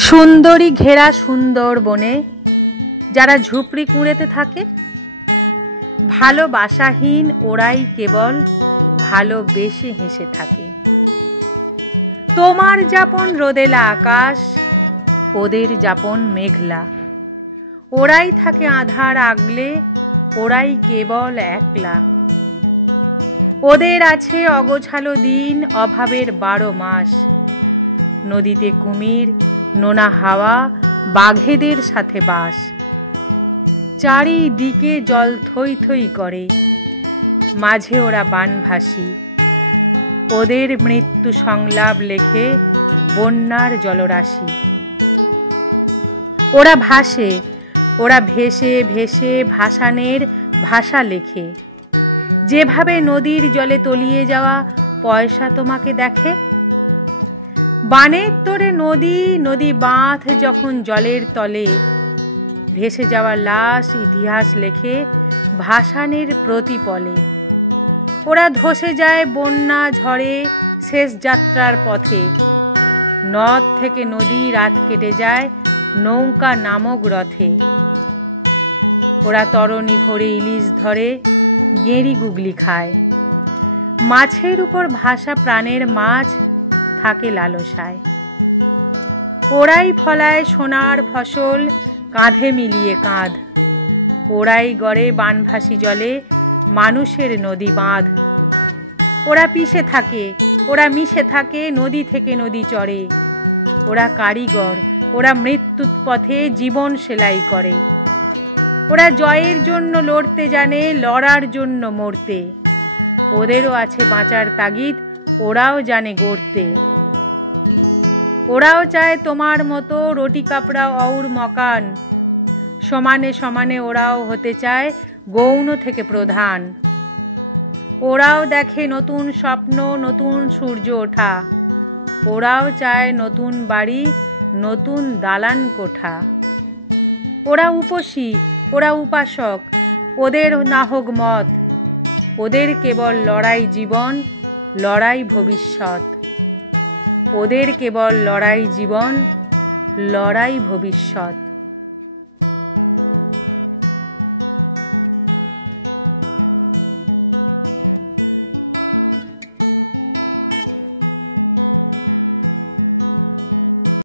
সুন্দরী ঘেরা সুন্দর বনে যারা ঝুপড়ি কুঁড়েতে থাকে, ভালোবাসাহীন ওরাই কেবল ভালোবেসে হেসে থাকে। তোমার যাপন রোদেলা আকাশ, ওদের যাপন মেঘলা। ওরাই থাকে আধার আগলে, ওরাই কেবল একলা। ওদের আছে অগোছালো দিন, অভাবের 12 মাস। নদীতে কুমির, নোনা হাওয়া, বাঘেদের সাথে বাস। চারিদিকে জল থই থই করে, মাঝে ওরা বানভাসী। ওদের মৃত্যু সংলাপ লেখে বন্যার জলরাশি। ওরা ভাসে, ওরা ভেসে ভেসে ভাসানের ভাষা লেখে। যেভাবে নদীর জলে তলিয়ে যাওয়া পয়সা তোমাকে দেখে। বানের তোরে নদী, নদী বাঁধ যখন জলের তলে, ভেসে যাওয়া লাশ ইতিহাস লেখে ভাসানের প্রতিপলে। ওরা ধসে যায় বন্যা ঝড়ে শেষ যাত্রার পথে। নদ থেকে নদী রাত কেটে যায় নৌকা নামক রথে। ওরা তরণী ভরে ইলিশ ধরে, গেঁড়ি গুগলি খায়। মাছের উপর ভাসা প্রাণের মাছ থাকে লালসায়। ওরাই ফলায় সোনার ফসল কাঁধে মিলিয়ে কাঁধ। ওরাই গড়ে বানভাসী জলে মানুষের নদী বাঁধ। ওরা পিষে থাকে, ওরা মিশে থাকে, নদী থেকে নদী চড়ে। ওরা কারিগর, ওরা মৃত্যুর পথে জীবন সেলাই করে। ওরা জয়ের জন্য লড়তে জানে, লড়ার জন্য মরতে। ওদেরও আছে বাঁচার তাগিদ, ওরাও জানে গড়তে। ওরাও চায় তোমার মতো রুটি কাপড়া অউর মকান। সমানে সমানে ওরাও হতে চায় গৌণ থেকে প্রধান। ওরাও দেখে নতুন স্বপ্ন, নতুন সূর্য ওঠা। ওরাও চায় নতুন বাড়ি, নতুন দালান কোঠা। ওরা উপসী, ওরা উপাসক, ওদের না হোক মত। ওদের কেবল লড়াই জীবন, লড়াই ভবিষ্যৎ। ওদের কেবল লড়াই জীবন, লড়াই ভবিষ্যৎ।